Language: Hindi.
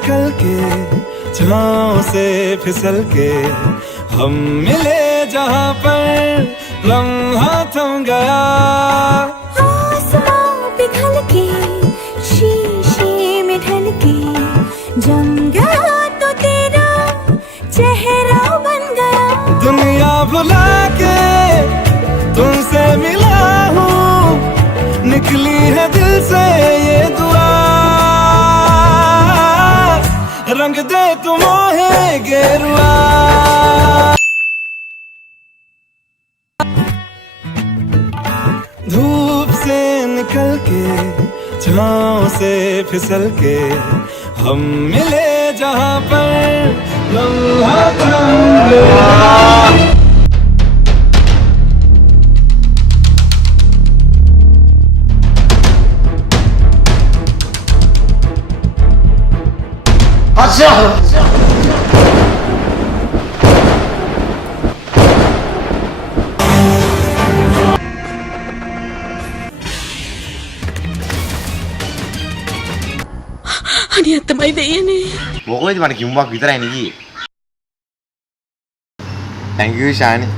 निकल के छाँव से फिसल के हम मिले जहाँ पर लम्हा थम गया। आसमां पिघल के शीशे में ढल के जम गया तो तेरा चेहरा बन गया। दुनिया भुला के तुमसे मिला हूँ, निकली है दिल से ये दुआ। रंग दे तुम है गेरुआ। धूप से निकल के छाँव से फिसल के हम मिले जहाँ पर लम्हा थम गया। අනිත් තමයි දෙයනේ. මොකද මට කිව්වක් විතරයි නේ ගියේ. Thank you Shani.